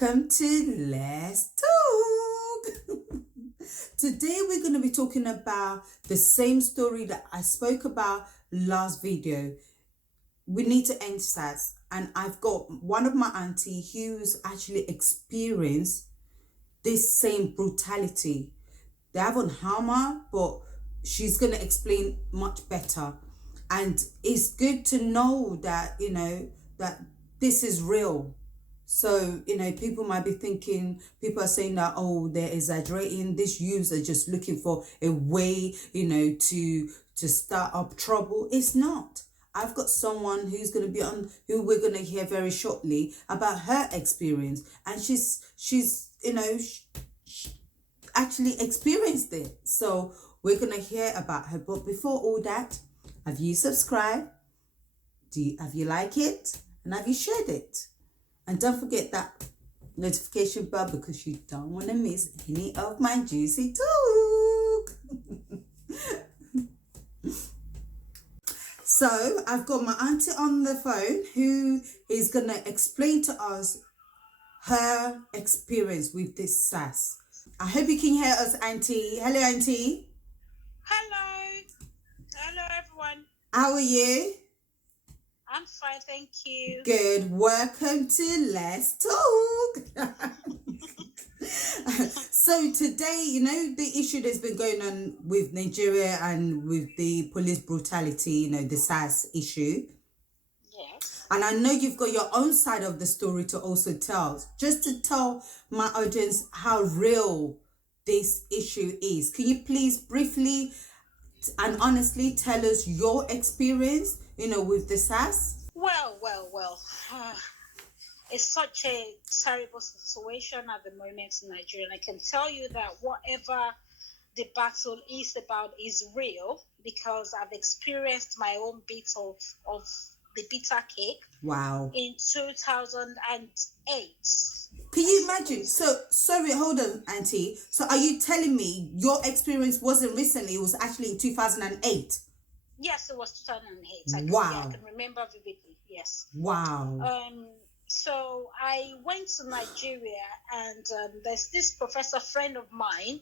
Welcome to Let's Talk. Today we're going to be talking about the same story that I spoke about last video. We need to end SARS, and I've got one of my auntie who's actually experienced this same brutality. They haven't harmed her, but she's going to explain much better. And it's good to know that, that this is real. So, people might be thinking, people are saying that, oh, they're exaggerating. These youths are just looking for a way, to start up trouble. It's not. I've got someone who's going to be on, who we're going to hear very shortly about her experience. And she's actually experienced it. So we're going to hear about her. But before all that, have you subscribed? Have you liked it? And have you shared it? And don't forget that notification bell because you don't want to miss any of my juicy talk. So I've got my auntie on the phone who is going to explain to us her experience with this SARS. I hope you can hear us, Auntie. Hello, Auntie. Hello. Hello, everyone. How are you? I'm fine, thank you. Good. Welcome to Let's Talk. So today, the issue that's been going on with Nigeria and with the police brutality, the SARS issue. Yes. And I know you've got your own side of the story to also tell. Just to tell my audience how real this issue is. Can you please briefly and honestly tell us your experience, with the SARS? Well. It's such a terrible situation at the moment in Nigeria. And I can tell you that whatever the battle is about is real because I've experienced my own bit of the bitter cake. Wow. In 2008. Can you imagine? So, sorry, hold on, Auntie. So are you telling me your experience wasn't recently, it was actually in 2008? Yes, it was 2008. Wow. I can remember vividly, yes. Wow. So I went to Nigeria and there's this professor friend of mine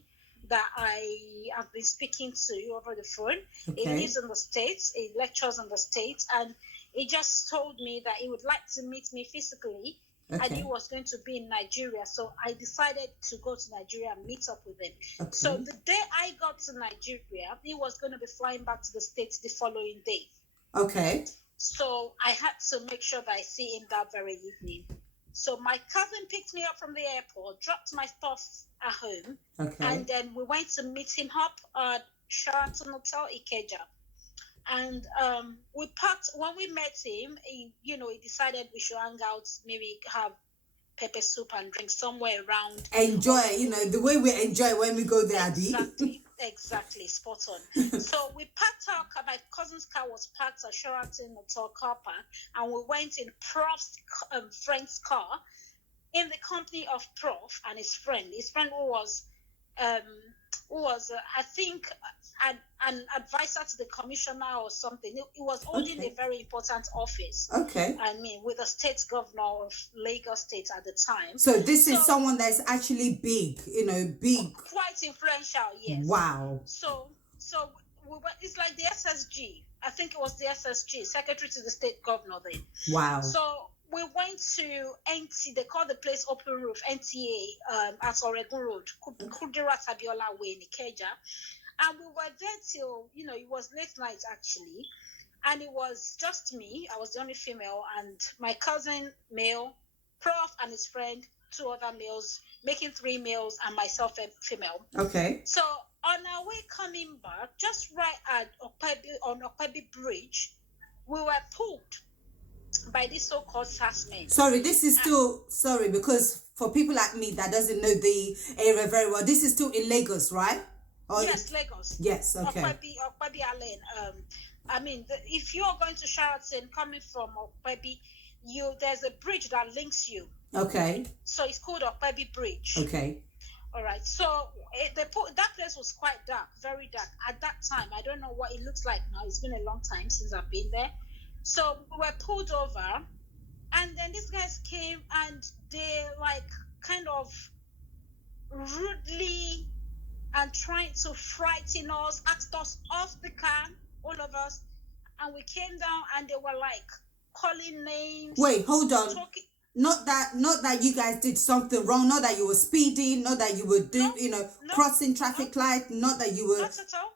that I have been speaking to over the phone. Okay. He lives in the States, he lectures in the States, and he just told me that he would like to meet me physically. Okay. And he was going to be in Nigeria. So I decided to go to Nigeria and meet up with him. Okay. So the day I got to Nigeria, he was going to be flying back to the States the following day. Okay. So I had to make sure that I see him that very evening. So my cousin picked me up from the airport, dropped my stuff at home. Okay. And then we went to meet him up at Sheraton Hotel, Ikeja. And we parked. When we met him, he decided we should hang out, maybe have pepper soup and drink somewhere around. Enjoy, the way we enjoy when we go there, Adi. Exactly, spot on. So we parked our car. My cousin's car was parked at Sheraton Hotel car park, and we went in Prof's friend's car, in the company of Prof and his friend. His friend who was I think an advisor to the commissioner or something. He was holding a very important office. Okay. With the state governor of Lagos State at the time. So this is someone that's actually big, big. Quite influential, yes. Wow. So it's like the SSG. I think it was the SSG, Secretary to the State Governor then. Wow. So we went to NT, they call the place Open Roof, NTA, at Oregon Road, Kudira Tabiola Way in Ikeja. And we were there till, it was late night actually. And it was just me, I was the only female, and my cousin, male, Prof and his friend, 2 other males, making 3 males, and myself, a female. Okay. So on our way coming back, just right at Okpebi Bridge, we were pulled by this so-called SARS men. Sorry, this is still, because for people like me that doesn't know the area very well, this is still in Lagos, right? Yes, Lagos. Yes, okay. Okpebi Allen. If you are going to Sheraton, coming from Okpebi, there's a bridge that links you. Okay. So it's called Okpebi Bridge. Okay. All right. So that place was quite dark, very dark. At that time, I don't know what it looks like now. It's been a long time since I've been there. So we were pulled over, and then these guys came and they kind of rudely and trying to frighten us, asked us off the car, all of us, and we came down and they were like calling names. Wait, hold on. Not that you guys did something wrong, not that you were speeding, not that you were crossing traffic light, not that you were not at all.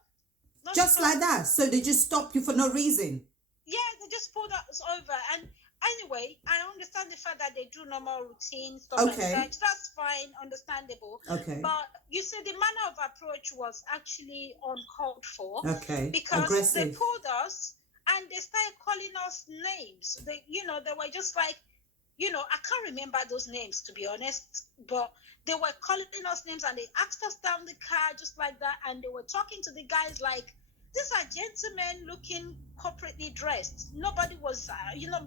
Not just at all. like that. So they just stopped you for no reason. Yeah, they just pulled us over. And anyway, I understand the fact that they do normal routine stuff like that. That's fine, understandable. Okay. But you see, the manner of approach was actually uncalled for. Okay. Because aggressive. they pulled us and they started calling us names. They were just like, I can't remember those names, to be honest, but they were calling us names and they asked us down the car just like that. And they were talking to the guys like, these are gentlemen looking corporately dressed. Nobody was,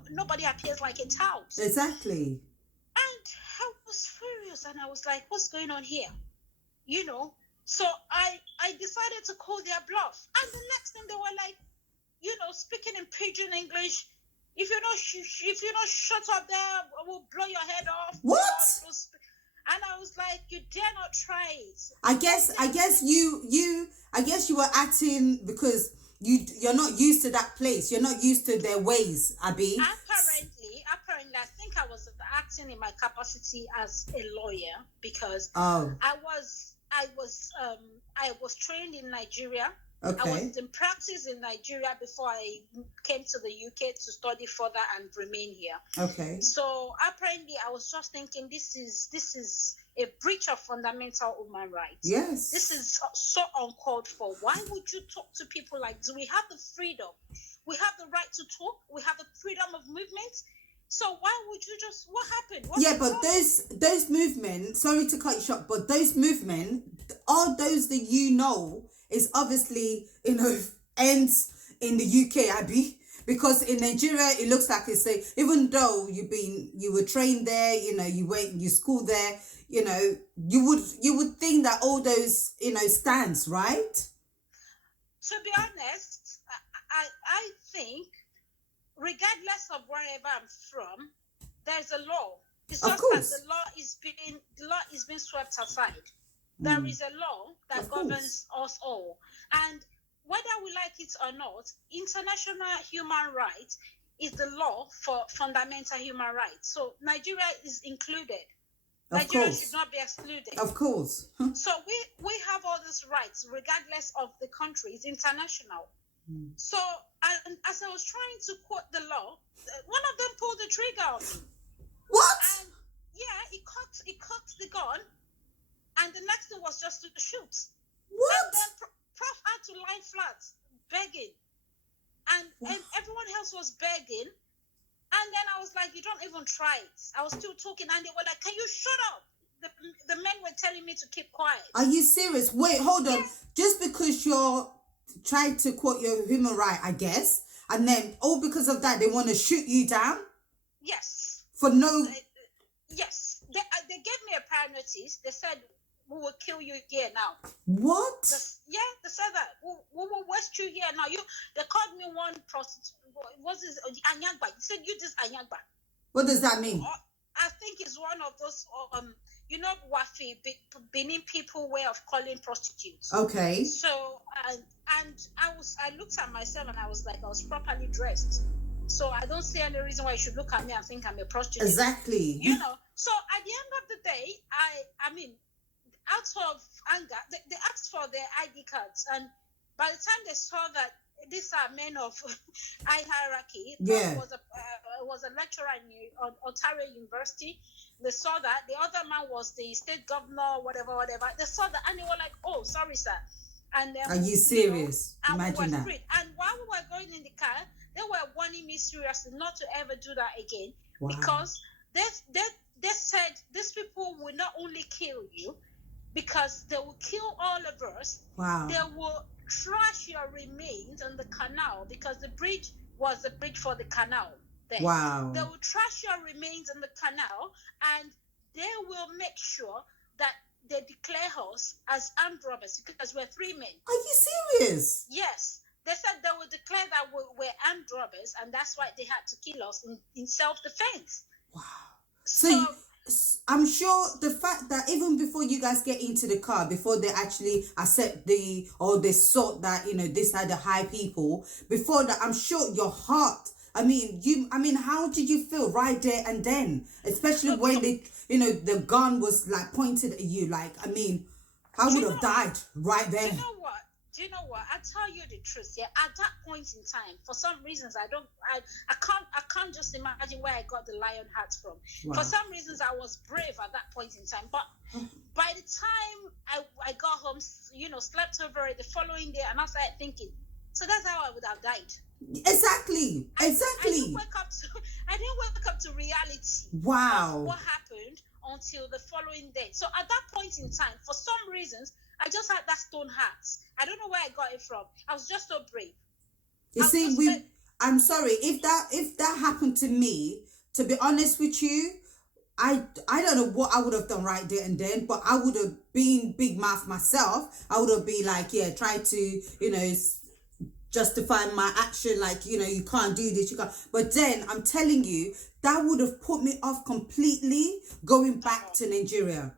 nobody appears like a tout. Exactly. And I was furious and I was like, what's going on here? So I decided to call their bluff. And the next thing they were like, speaking in pidgin English, if you're not shut up there, I will blow your head off. What? And I was like, you dare not try it. I guess you were acting because you're not used to that place. You're not used to their ways, Abby. Apparently, I think I was acting in my capacity as a lawyer because I was trained in Nigeria. Okay. I was in practice in Nigeria before I came to the UK to study further and remain here. Okay. So apparently I was just thinking this is a breach of fundamental human rights. Yes. This is so uncalled for. Why would you talk to people like this? We have the freedom. We have the right to talk. We have the freedom of movement. So why would you just, what happened? But those movements, sorry to cut you short, but those movements are those that is obviously, ends in the UK, Abby. Because in Nigeria, it looks like it's even though you were trained there, you went, you schooled there, you would think that all those, stands, right? To be honest, I think regardless of wherever I'm from, there's a law. It's just that the law is being swept aside. There is a law that governs us all. And whether we like it or not, international human rights is the law for fundamental human rights. So Nigeria is included. Nigeria should not be excluded. Of course. So we have all these rights regardless of the country. It's international. So as I was trying to quote the law, one of them pulled the trigger on me. What? And he cocked the gun. And the next thing was just to shoot. What? And then Prof had to lie flat, begging. And everyone else was begging. And then I was like, you don't even try it. I was still talking and they were like, can you shut up? The men were telling me to keep quiet. Are you serious? Wait, hold on. Just because you're trying to quote your human right, I guess, and then all because of that, they want to shoot you down? Yes. For no... Yes. They gave me a prior notice. They said, we will kill you here now. What? They said that. We will waste you here now. They called me one prostitute. What's this? Anyagba. They said, you this Anyagba. What does that mean? I think it's one of those, Wafi, Benin people way of calling prostitutes. Okay. So, and I looked at myself and I was like, I was properly dressed. So I don't see any reason why you should look at me and think I'm a prostitute. Exactly. So at the end of the day, I mean, out of anger, they asked for their ID cards, and by the time they saw that these are men of high hierarchy, was a lecturer in Ontario University. They saw that the other man was the state governor, whatever. They saw that and they were like, "Oh, sorry, sir." And are you serious? Imagine that. Free. And while we were going in the car, they were warning me seriously not to ever do that again, because they said these people will not only kill you, because they will kill all of us. Wow. They will trash your remains on the canal, because the bridge was a bridge for the canal. Then. Wow. They will trash your remains in the canal, and they will make sure that they declare us as armed robbers, because we're 3 men. Are you serious? Yes. They said they will declare that we're armed robbers, and that's why they had to kill us in self-defense. Wow. I'm sure the fact that even before you guys get into the car, before they actually accept or they sort that, these are the high people, before that, I'm sure your heart, I mean, how did you feel right there and then? Especially when the gun was like pointed at you, like, I mean, I would have died right there. Do you know what? I tell you the truth, yeah. At that point in time, for some reasons, I can't just imagine where I got the lion heart from. Wow. For some reasons, I was brave at that point in time. But by the time I got home, slept over it the following day, and I started thinking, so that's how I would have died. Exactly. I didn't wake up to reality. Wow. Of what happened until the following day. So at that point in time, for some reasons, I just had that stone heart. I don't know where I got it from. I was just so brave. I'm sorry if that happened to me. To be honest with you, I don't know what I would have done right there and then, but I would have been big mouth myself. I would have been like, try to justify my action, like, you can't do this, you can't. But then I'm telling you, that would have put me off completely going back to Nigeria.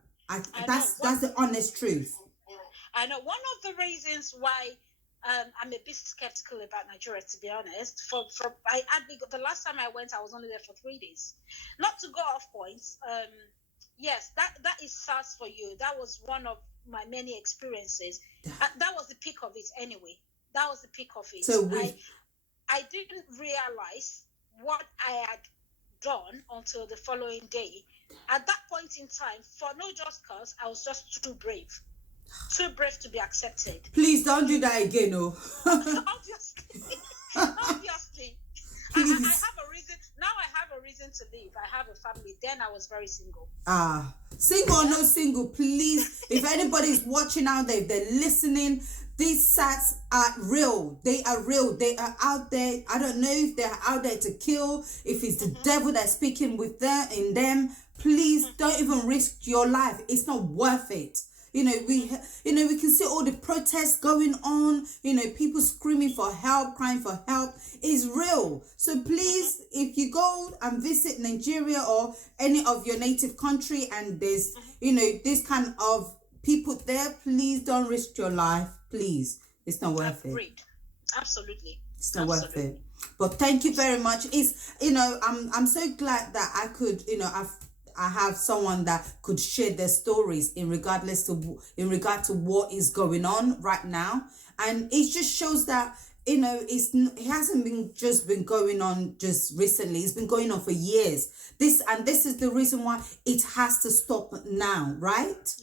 That's the honest truth. I know one of the reasons why I'm a bit skeptical about Nigeria, to be honest. The last time I went, I was only there for 3 days. Not to go off points. Yes, that is SARS for you. That was one of my many experiences. That was the peak of it, anyway. That was the peak of it. So I didn't realize what I had done until the following day. At that point in time, for no just cause, I was just too brave. Too brave to be accepted. Please don't do that again, no. Obviously. I have a reason. Now I have a reason to leave. I have a family. Then I was very single. Single or no single, please. If anybody's watching out there, if they're listening, these SATs are real. They are real. They are out there. I don't know if they're out there to kill, if it's the devil that's speaking in them. Please don't even risk your life. It's not worth it. We can see all the protests going on, people screaming for help, crying for help. It's real. So please, if you go and visit Nigeria or any of your native country and there's, this kind of people there, please don't risk your life. Please. It's not worth it. Absolutely. It's not worth it. But thank you very much. It's, I'm so glad that I could, I have someone that could share their stories in regard to what is going on right now. And it just shows that, it hasn't been going on just recently. It's been going on for years. This is the reason why it has to stop now, right?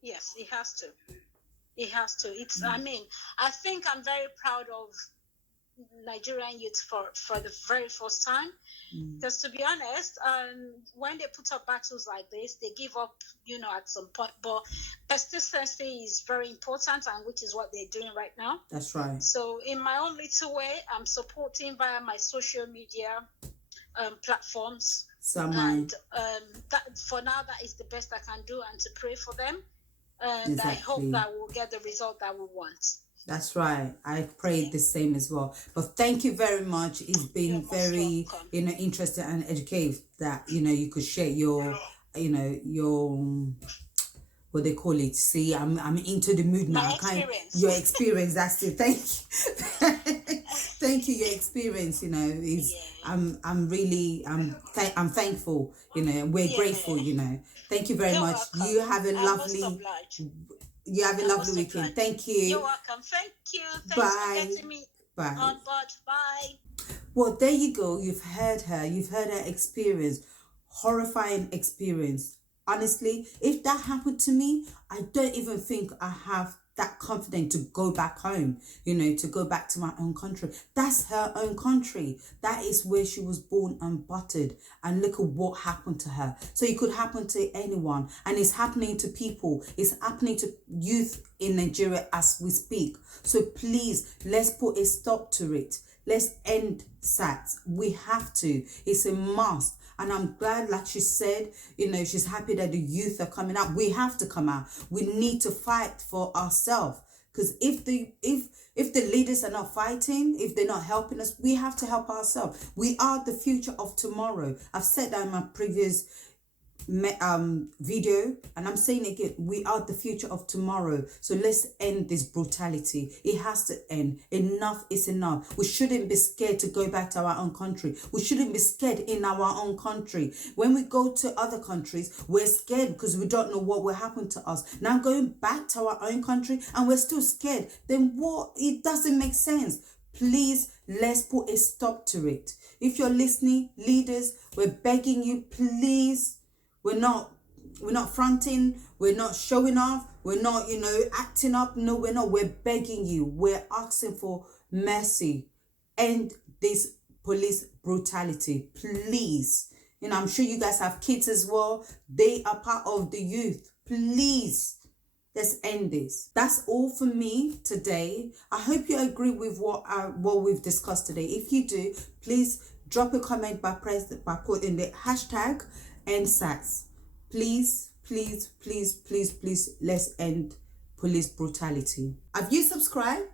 Yes, it has to. It has to. I think I'm very proud of Nigerian youth for the very first time, because to be honest, when they put up battles like this, they give up at some point, but persistency is very important, and which is what they're doing right now. That's right. So in my own little way, I'm supporting via my social media platforms, and that for now, that is the best I can do, and to pray for them, and exactly. I hope that we'll get the result that we want. That's right. I prayed the same as well. But thank you very much. It's been very, interesting and educative that, you could share your, what they call it. See, I'm into the mood now. Your experience. That's it. Thank you. Thank you. Your experience, is, I'm really, I'm thankful, we're grateful, Thank you very much. Welcome. You have a lovely weekend. Thank you. You're welcome. Thank you. Thanks for getting me on board. Bye. Well, there you go. You've heard her. You've heard her experience. Horrifying experience. Honestly, if that happened to me, I don't even think I have that confidence to go back home, to go back to my own country. That's her own country. That is where she was born and buttered. And look at what happened to her. So it could happen to anyone. And it's happening to people. It's happening to youth in Nigeria as we speak. So please, let's put a stop to it. Let's end SATs. We have to. It's a must. And I'm glad, like she said, she's happy that the youth are coming out. We have to come out. We need to fight for ourselves. Because if the leaders are not fighting, if they're not helping us, we have to help ourselves. We are the future of tomorrow. I've said that in my previous video, and I'm saying again, we are the future of tomorrow. So let's end this brutality. It has to end. Enough is enough. We shouldn't be scared to go back to our own country. We shouldn't be scared in our own country. When we go to other countries, we're scared because we don't know what will happen to us. Now going back to our own country and we're still scared, then what? It doesn't make sense. Please, let's put a stop to it. If you're listening, leaders, we're begging you, please. We're not fronting, we're not showing off, we're not, acting up. No, we're not. We're begging you. We're asking for mercy. End this police brutality, please. I'm sure you guys have kids as well. They are part of the youth. Please, let's end this. That's all for me today. I hope you agree with what we've discussed today. If you do, please drop a comment by putting the hashtag ENDSARS. Please, please, please, please, please, let's end police brutality. Have you subscribed?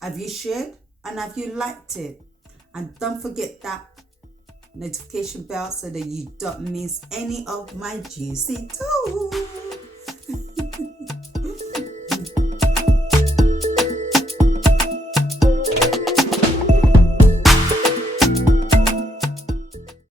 Have you shared? And have you liked it? And don't forget that notification bell so that you don't miss any of my juicy talk.